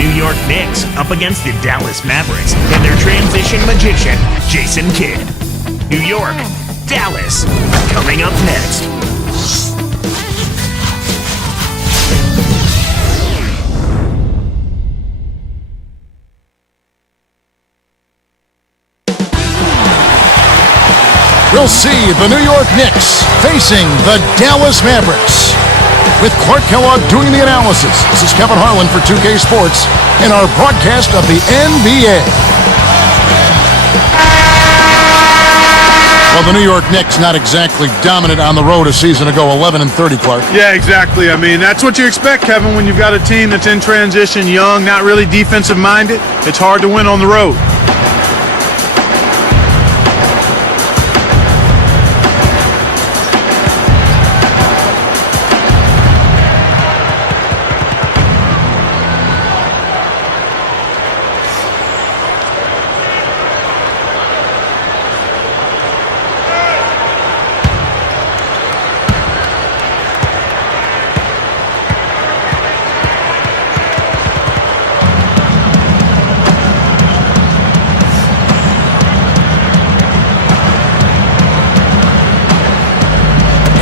New York Knicks up against the Dallas Mavericks and their transition magician, Jason Kidd. New York, Dallas, coming up next. We'll see the New York Knicks facing the Dallas Mavericks. With Clark Kellogg doing the analysis, this is Kevin Harlan for 2K Sports in our broadcast of the NBA. Well, the New York Knicks not exactly dominant on the road a season ago, 11-30, Clark. Yeah, exactly. I mean, that's what you expect, Kevin, when you've got a team that's in transition, young, not really defensive-minded. It's hard to win on the road.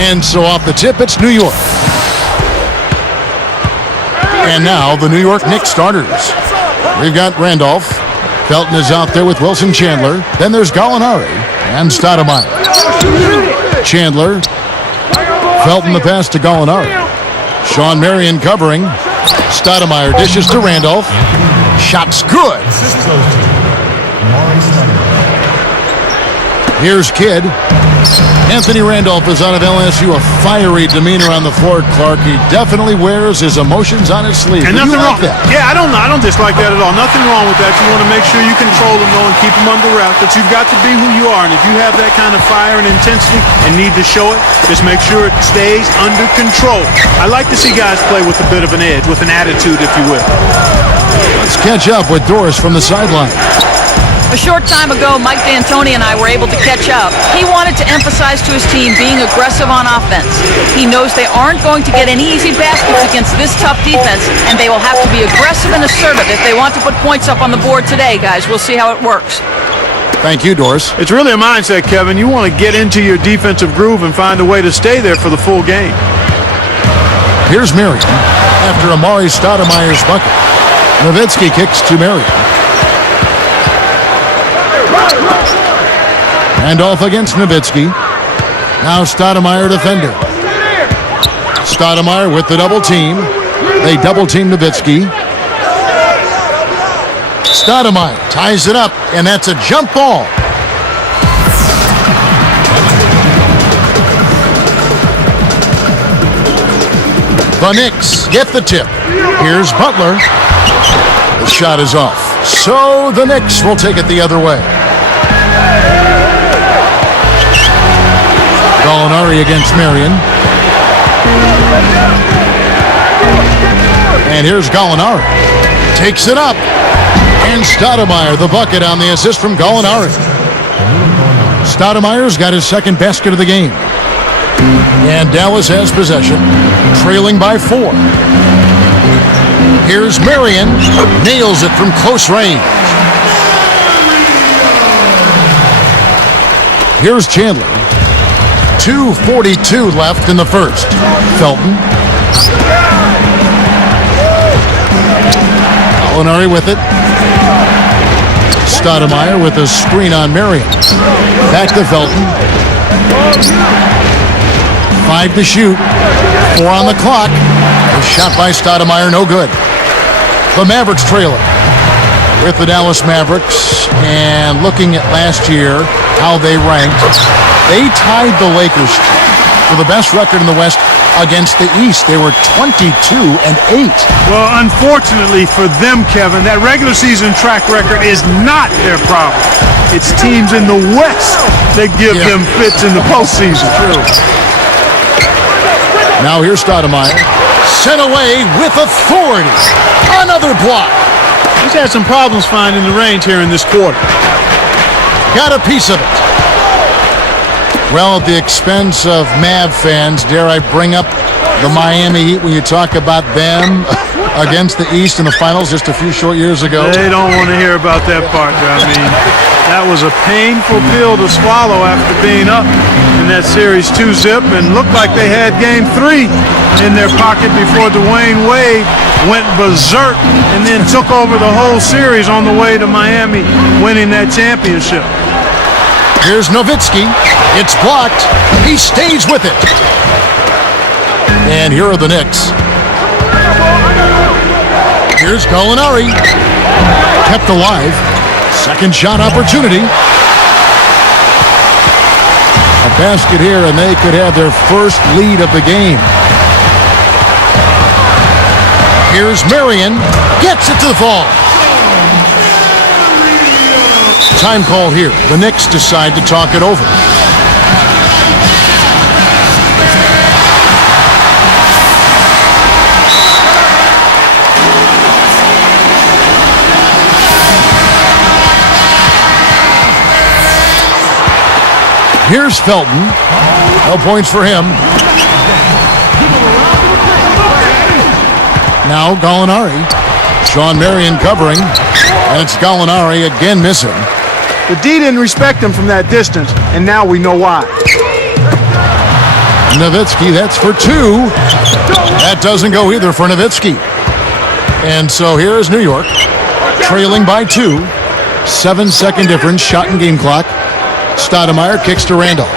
And so off the tip, it's New York. And now the New York Knicks starters. We've got Randolph. Felton is out there with Wilson Chandler. Then there's Gallinari and Stoudemire. Chandler. Felton the pass to Gallinari. Sean Marion covering. Stoudemire dishes to Randolph. Shot's good. Here's Kidd. Anthony Randolph is out of LSU, a fiery demeanor on the floor, Clark. He definitely wears his emotions on his sleeve. And nothing wrong. That? Yeah, I don't dislike that at all. Nothing wrong with that. You want to make sure you control them, though, and keep them under wraps. But you've got to be who you are. And if you have that kind of fire and intensity and need to show it, just make sure it stays under control. I like to see guys play with a bit of an edge, with an attitude, if you will. Let's catch up with Doris from the sideline. A short time ago, Mike D'Antoni and I were able to catch up. He wanted to emphasize to his team being aggressive on offense. He knows they aren't going to get any easy baskets against this tough defense, and they will have to be aggressive and assertive if they want to put points up on the board today, guys. We'll see how it works. Thank you, Doris. It's really a mindset, Kevin. You want to get into your defensive groove and find a way to stay there for the full game. Here's Marion after Amari Stoudemire's bucket. Nowitzki kicks to Marion. Randolph against Nowitzki. Now Stoudemire defender. Stoudemire with the double team. They double team Nowitzki. Stoudemire ties it up, and that's a jump ball. The Knicks get the tip. Here's Butler. The shot is off. So the Knicks will take it the other way. Gallinari against Marion. And here's Gallinari. Takes it up. And Stoudemire, the bucket on the assist from Gallinari. Stoudemire's got his second basket of the game. And Dallas has possession, trailing by 4. Here's Marion. Nails it from close range. Here's Chandler. 2:42 left in the first. Felton. Gallinari with it. Stoudemire with a screen on Marion. Back to Felton. 5 to shoot. 4 on the clock. A shot by Stoudemire, no good. The Mavericks trailer with the Dallas Mavericks. And looking at last year, how they ranked, they tied the Lakers for the best record in the West against the East. They were 22-8. Well, unfortunately for them, Kevin, that regular season track record is not their problem. It's teams in the West that give them fits in the postseason. True. Now here's Stoudemire. Sent away with authority. Another block. He's had some problems finding the range here in this quarter. Got a piece of it. Well, at the expense of Mav fans, dare I bring up the Miami Heat when you talk about them against the East in the finals just a few short years ago. They don't want to hear about that part. I mean, that was a painful pill to swallow after being up in that series 2-zip and looked like they had game 3 in their pocket before Dwayne Wade went berserk and then took over the whole series on the way to Miami, winning that championship. Here's Nowitzki. It's blocked. He stays with it. And here are the Knicks. Here's Gallinari. Kept alive. Second shot opportunity. A basket here, and they could have their first lead of the game. Here's Marion. Gets it to the ball. Time call here. The Knicks decide to talk it over. Here's Felton. No points for him. Now Gallinari. Sean Marion covering. And it's Gallinari again missing. The D didn't respect him from that distance, and now we know why. Nowitzki, that's for 2. That doesn't go either for Nowitzki. And so here is New York, trailing by 2. 7-second difference, shot and game clock. Stoudemire kicks to Randolph.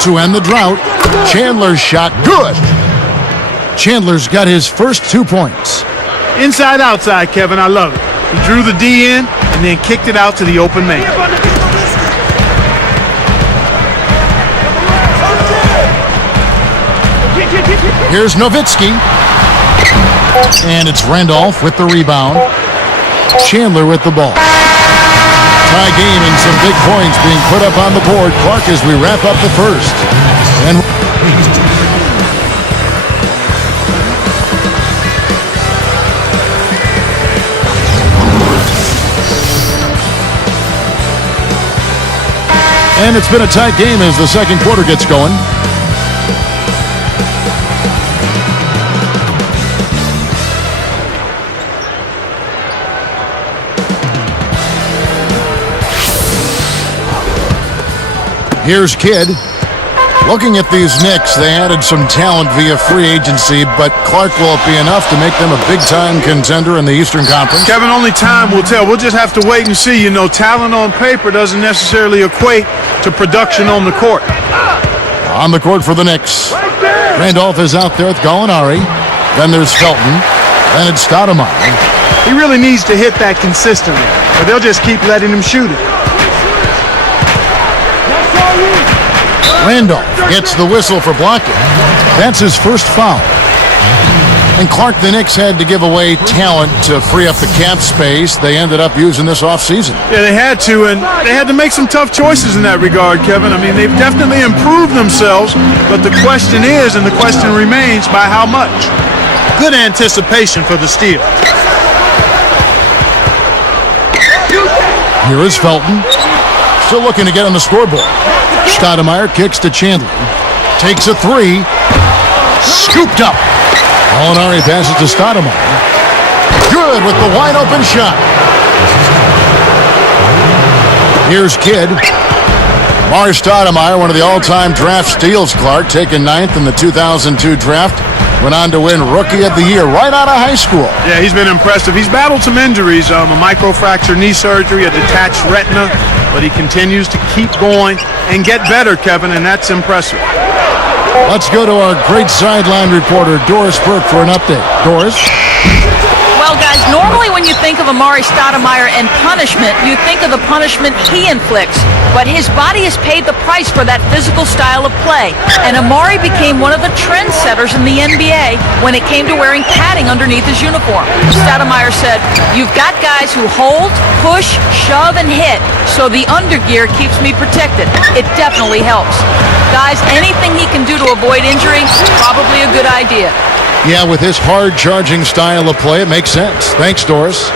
To end the drought, Chandler's shot, good. Chandler's got his first 2 points. Inside, outside, Kevin, I love it. He drew the D in and then kicked it out to the open man. Here's Nowitzki. And it's Randolph with the rebound. Chandler with the ball. Tie game and some big points being put up on the board. Clark as we wrap up the first. And it's been a tight game as the second quarter gets going. Here's Kidd. Looking at these Knicks, they added some talent via free agency, but Clark, will it be enough to make them a big-time contender in the Eastern Conference? Kevin, only time will tell. We'll just have to wait and see. You know, talent on paper doesn't necessarily equate to production on the court. On the court for the Knicks. Randolph is out there with Gallinari. Then there's Felton. Then it's Stoudemire. He really needs to hit that consistently, or they'll just keep letting him shoot it. Randolph gets the whistle for blocking. That's his first foul. And Clark, the Knicks had to give away talent to free up the cap space they ended up using this offseason. Yeah, they had to, and they had to make some tough choices in that regard, Kevin. I mean, they've definitely improved themselves, but the question is, and the question remains, by how much? Good anticipation for the steal. Here is Felton. Still looking to get on the scoreboard. Stoudemire kicks to Chandler. Takes a 3. Scooped up. Gallinari passes to Stoudemire. Good with the wide open shot. Here's Kidd. Mars Stoudemire, one of the all-time draft steals, Clark, taken 9th in the 2002 draft. Went on to win Rookie of the Year right out of high school. Yeah, he's been impressive. He's battled some injuries, a microfracture knee surgery, a detached retina, but he continues to keep going and get better, Kevin, and that's impressive. Let's go to our great sideline reporter, Doris Burke, for an update. Doris? Well, guys, normally when you think of Amari Stoudemire and punishment, you think of the punishment he inflicts. But his body has paid the price for that physical style of play. And Amari became one of the trendsetters in the NBA when it came to wearing padding underneath his uniform. Stoudemire said, "You've got guys who hold, push, shove, and hit, so the undergear keeps me protected." It definitely helps. Guys, anything he can do to avoid injury, probably a good idea. Yeah, with his hard-charging style of play, it makes sense. Thanks, Doris.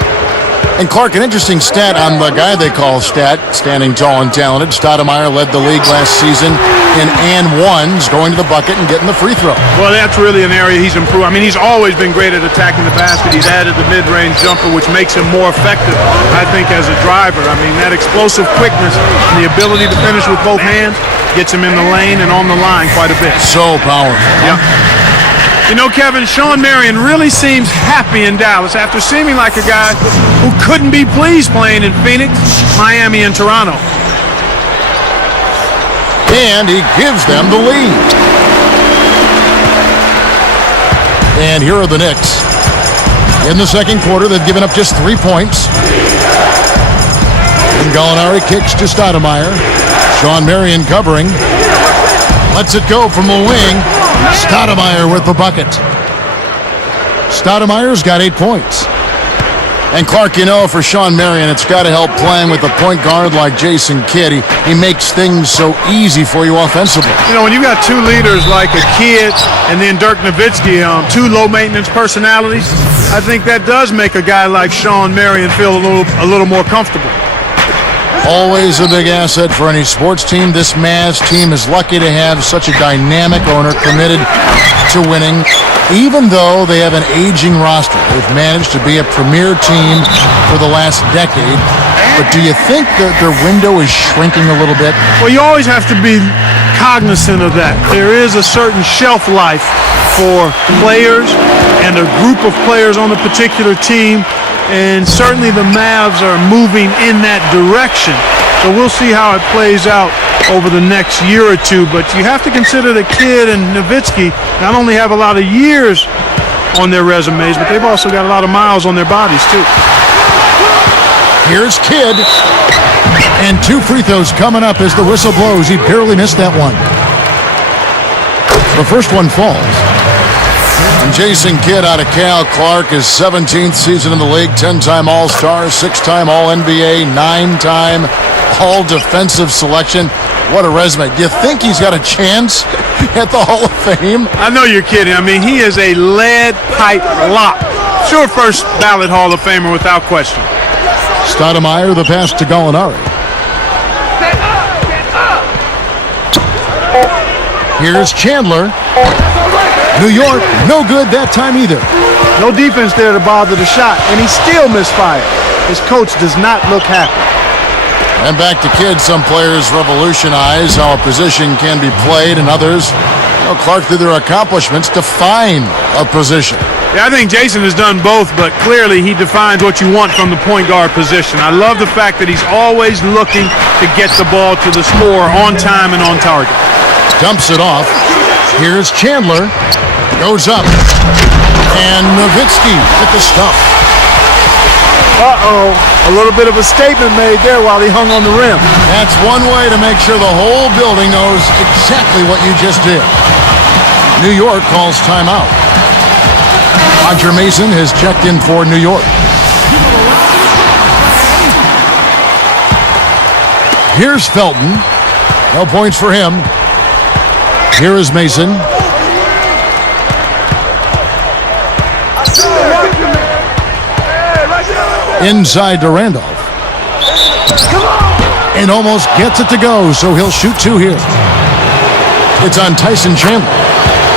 And Clark, an interesting stat on the guy they call Stat, standing tall and talented. Stoudemire led the league last season in and ones, going to the bucket and getting the free throw. Well, that's really an area he's improved. I mean, he's always been great at attacking the basket. He's added the mid-range jumper, which makes him more effective, I think, as a driver. I mean, that explosive quickness and the ability to finish with both hands gets him in the lane and on the line quite a bit. So powerful. Yeah. You know, Kevin, Shawn Marion really seems happy in Dallas after seeming like a guy who couldn't be pleased playing in Phoenix, Miami, and Toronto. And he gives them the lead. And here are the Knicks. In the second quarter, they've given up just 3 points. And Gallinari kicks to Stoudemire. Shawn Marion covering. Lets it go from the wing. Stoudemire with the bucket. Stoudemire's got 8 points. And Clark, you know, for Shawn Marion, it's got to help playing with a point guard like Jason Kidd. He makes things so easy for you offensively. You know, when you got two leaders like a Kidd and then Dirk Nowitzki, two low-maintenance personalities, I think that does make a guy like Shawn Marion feel a little more comfortable. Always a big asset for any sports team. This Mavs team is lucky to have such a dynamic owner committed to winning. Even though they have an aging roster, they've managed to be a premier team for the last decade. But do you think that their window is shrinking a little bit? Well, you always have to be cognizant of that. There is a certain shelf life for players and a group of players on a particular team. And certainly the Mavs are moving in that direction. So we'll see how it plays out over the next year or two. But you have to consider that Kidd and Nowitzki not only have a lot of years on their resumes, but they've also got a lot of miles on their bodies, too. Here's Kidd. And 2 free throws coming up as the whistle blows. He barely missed that one. The first one falls. And Jason Kidd out of Cal. Clark, his 17th season in the league, 10-time All-Star, 6-time All-NBA, 9-time All-Defensive selection. What a resume. Do you think he's got a chance at the Hall of Fame? I know you're kidding. I mean, he is a lead pipe lock. Sure, first ballot Hall of Famer without question. Stoudemire, the pass to Gallinari. Here's Chandler. New York, no good that time either. No defense there to bother the shot, and he still misfired. His coach does not look happy. And back to Kidd, some players revolutionize how a position can be played, and others, Clark, through their accomplishments, define a position. Yeah, I think Jason has done both, but clearly he defines what you want from the point guard position. I love the fact that he's always looking to get the ball to the scorer on time and on target. Dumps it off. Here's Chandler. Goes up. And Nowitzki with the stuff. Uh-oh. A little bit of a statement made there while he hung on the rim. That's one way to make sure the whole building knows exactly what you just did. New York calls timeout. Roger Mason has checked in for New York. Here's Felton. No points for him. Here is Mason. Inside to Randolph. And almost gets it to go, so he'll shoot 2 here. It's on Tyson Chandler.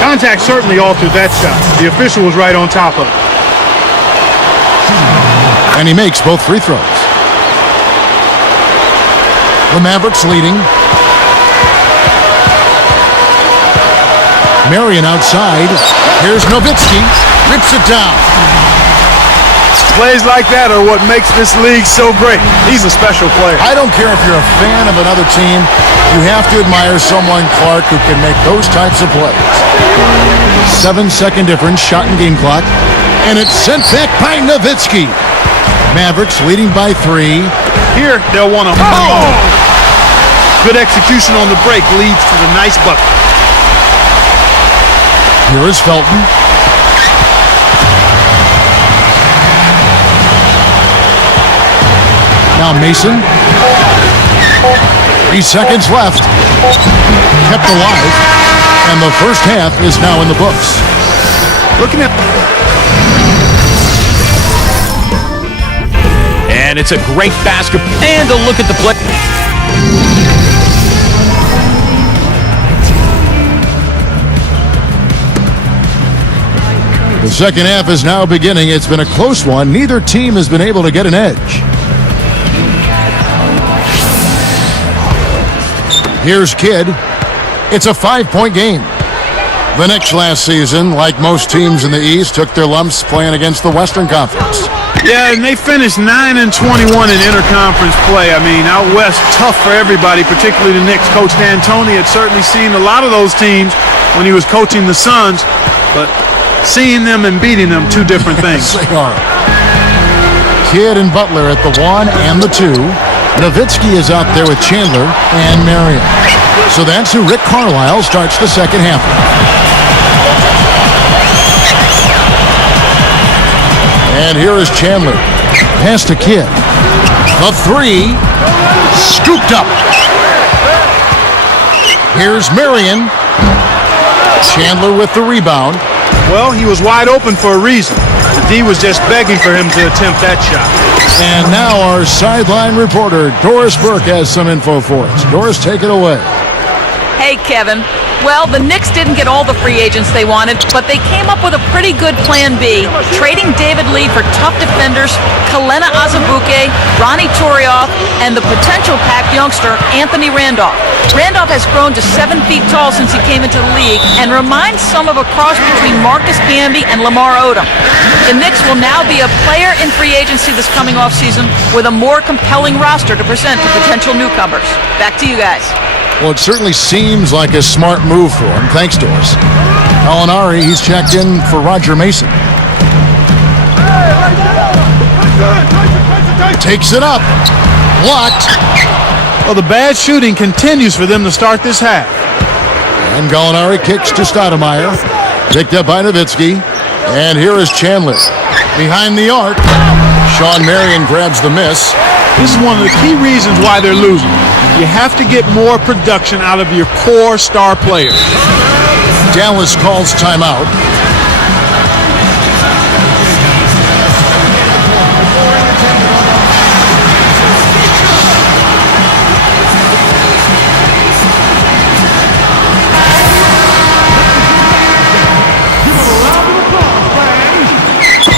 Contact certainly altered that shot. The official was right on top of it. And he makes both free throws. The Mavericks leading. Marion outside. Here's Nowitzki. Rips it down. Plays like that are what makes this league so great. He's a special player. I don't care if you're a fan of another team. You have to admire someone, Clark, who can make those types of plays. 7-second difference, shot and game clock. And it's sent back by Nowitzki. Mavericks leading by 3. Here, they'll want to... Oh! Good execution on the break leads to the nice bucket. Here is Felton. Now Mason. 3 seconds left. Kept alive. And the first half is now in the books. Looking at... And it's a great basket. And a look at the play. The second half is now beginning. It's been a close one. Neither team has been able to get an edge. Here's Kidd. It's a 5-point game. The Knicks last season, like most teams in the East, took their lumps playing against the Western Conference. Yeah, and they finished 9-21 in interconference play. I mean, out west, tough for everybody, particularly the Knicks. Coach D'Antoni had certainly seen a lot of those teams when he was coaching the Suns, but seeing them and beating them, two different things. They are. Kidd and Butler at the 1 and the 2. Nowitzki is out there with Chandler and Marion. So that's who Rick Carlisle starts the second half with. And here is Chandler. Pass to Kidd. The 3. Scooped up. Here's Marion. Chandler with the rebound. Well, he was wide open for a reason. The D was just begging for him to attempt that shot. And now our sideline reporter, Doris Burke, has some info for us. Doris, take it away. Hey, Kevin. Well, the Knicks didn't get all the free agents they wanted, but they came up with a pretty good plan B, trading David Lee for tough defenders, Kelena Azubuike, Ronnie Torioff, and the potential pack youngster, Anthony Randolph. Randolph has grown to 7 feet tall since he came into the league and reminds some of a cross between Marcus Camby and Lamar Odom. The Knicks will now be a player in free agency this coming offseason with a more compelling roster to present to potential newcomers. Back to you guys. Well, it certainly seems like a smart move for him. Thanks, Doris. Gallinari, he's checked in for Roger Mason. Takes it up. Blocked. Well, the bad shooting continues for them to start this half. And Gallinari kicks to Stoudemire. Picked up by Nowitzki. And here is Chandler. Behind the arc. Sean Marion grabs the miss. This is one of the key reasons why they're losing. You have to get more production out of your core star players. Dallas calls timeout.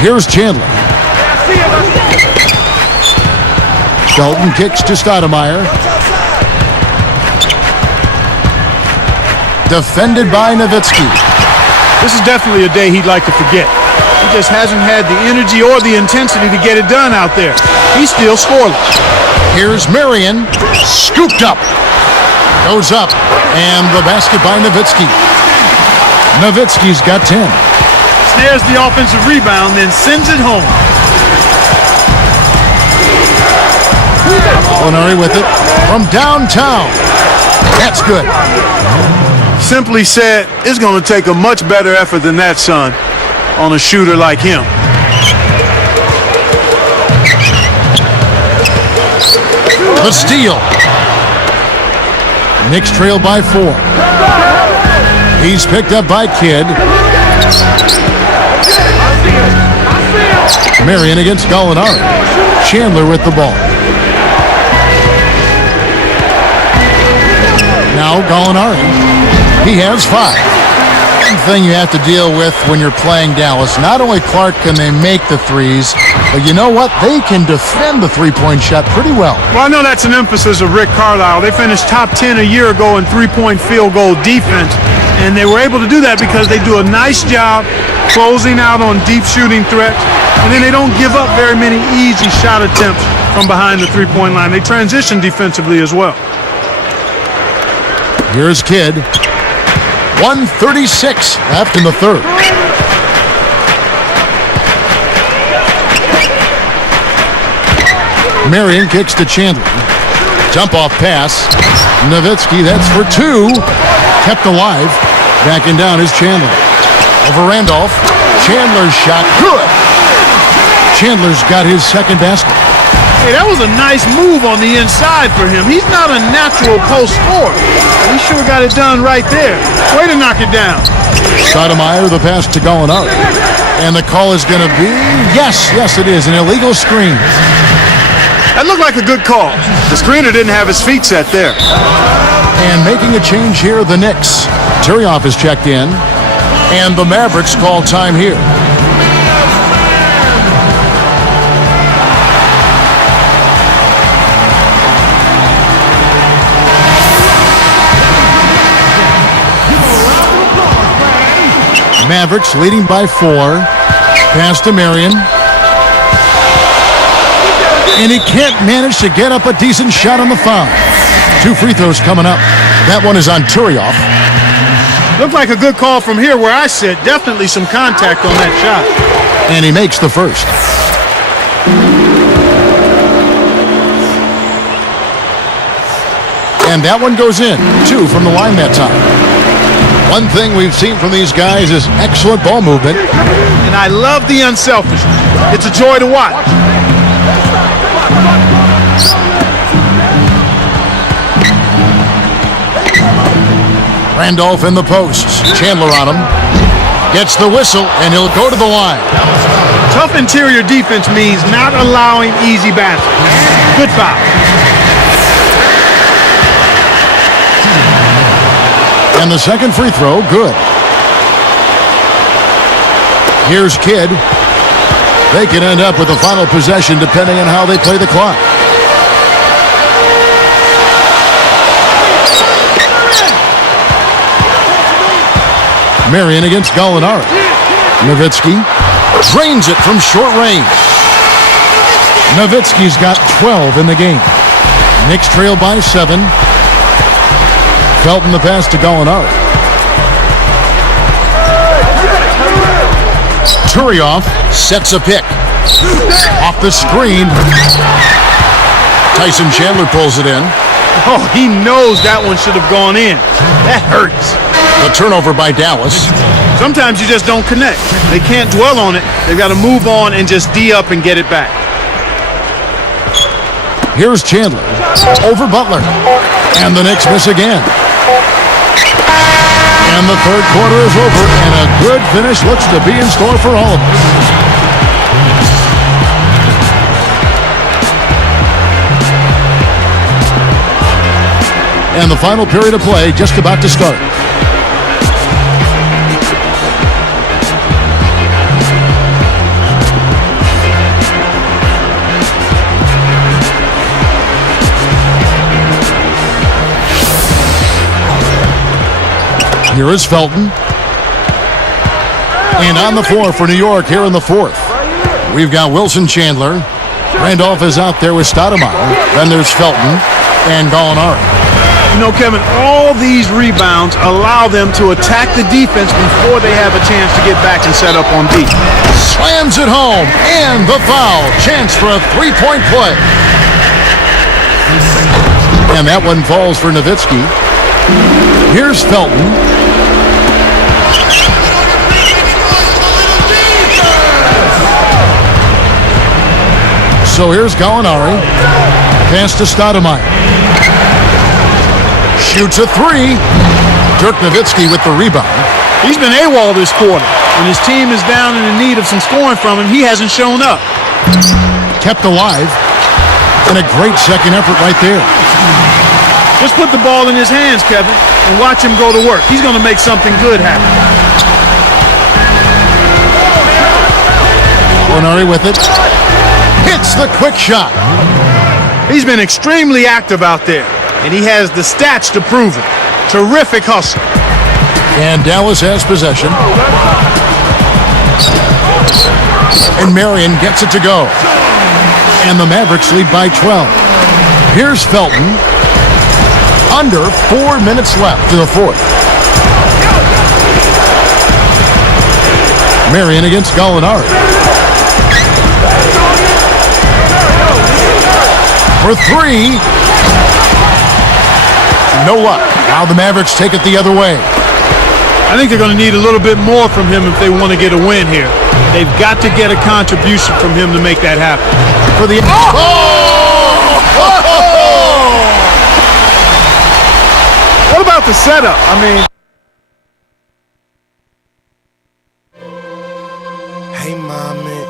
Here's Chandler. Dalton kicks to Stoudemire. Defended by Nowitzki. This is definitely a day he'd like to forget. He just hasn't had the energy or the intensity to get it done out there. He's still scoreless. Here's Marion. Scooped up. Goes up. And the basket by Nowitzki. Nowitzki's got 10. Snares the offensive rebound, then sends it home. Gallinari with it from downtown. That's good. Simply said, it's going to take a much better effort than that, son, on a shooter like him. The steal. Knicks trail by 4. He's picked up by Kidd. Marion against Gallinari. Chandler with the ball. Now Gallinari. He has 5. One thing you have to deal with when you're playing Dallas, not only Clark can they make the threes, but you know what? They can defend the three-point shot pretty well. Well, I know that's an emphasis of Rick Carlisle. They finished top 10 a year ago in three-point field goal defense, and they were able to do that because they do a nice job closing out on deep shooting threats, and then they don't give up very many easy shot attempts from behind the three-point line. They transition defensively as well. Here's Kidd. 1:36 left in the third. Marion kicks to Chandler. Jump off pass. Nowitzki, that's for 2. Kept alive. Backing down is Chandler. Over Randolph. Chandler's shot. Good. Chandler's got his second basket. Hey, that was a nice move on the inside for him. He's not a natural post scorer. He sure got it done right there. Way to knock it down. Stoudemire, the pass to Gallinari. And the call is going to be, yes, it is, an illegal screen. That looked like a good call. The screener didn't have his feet set there. And making a change here, the Knicks. Teamup is checked in, and the Mavericks call time here. Mavericks leading by 4. Pass to Marion. And he can't manage to get up a decent shot on the foul. 2 free throws coming up. That one is on Teamup. Looked like a good call from here where I sit. Definitely some contact on that shot. And he makes the first. And that one goes in. 2 from the line that time. One thing we've seen from these guys is excellent ball movement. And I love the unselfishness. It's a joy to watch. Randolph in the posts. Chandler on him. Gets the whistle, and he'll go to the line. Tough interior defense means not allowing easy baskets. Good foul. And the second free throw, good. Here's Kidd. They can end up with the final possession depending on how they play the clock. Marion against Gallinari. Nowitzki drains it from short range. Nowitzki's got 12 in the game. Knicks trail by 7. Felton the pass to Gallinari. Teamup sets a pick. Off the screen. Tyson Chandler pulls it in. Oh, he knows that one should have gone in. That hurts. The turnover by Dallas. Sometimes you just don't connect. They can't dwell on it. They've got to move on and just D up and get it back. Here's Chandler. Over Butler. And the Knicks miss again. And the third quarter is over, and a good finish looks to be in store for all of us. And the final period of play just about to start. Here is Felton. And on the floor for New York here in the fourth. We've got Wilson Chandler. Randolph is out there with Stoudemire. Then there's Felton and Gallinari. You know, Kevin, all these rebounds allow them to attack the defense before they have a chance to get back and set up on D. Slams it home. And the foul. Chance for a three-point play. And that one falls for Nowitzki. Here's Felton. So here's Gallinari. Pass to Stoudemire. Shoots a 3. Dirk Nowitzki with the rebound. He's been AWOL this quarter. When his team is down and in need of some scoring from him, he hasn't shown up. Kept alive. And a great second effort right there. Just put the ball in his hands, Kevin, and watch him go to work. He's going to make something good happen. Gallinari with it. Hits the quick shot. He's been extremely active out there, and he has the stats to prove it. Terrific hustle. And Dallas has possession. And Marion gets it to go. And the Mavericks lead by 12. Here's Felton. Under 4 minutes left in the fourth. Marion against Gallinari. For 3. No luck. Now the Mavericks take it the other way. I think they're going to need a little bit more from him if they want to get a win here. They've got to get a contribution from him to make that happen. For the... What about the setup? Hey, mommy.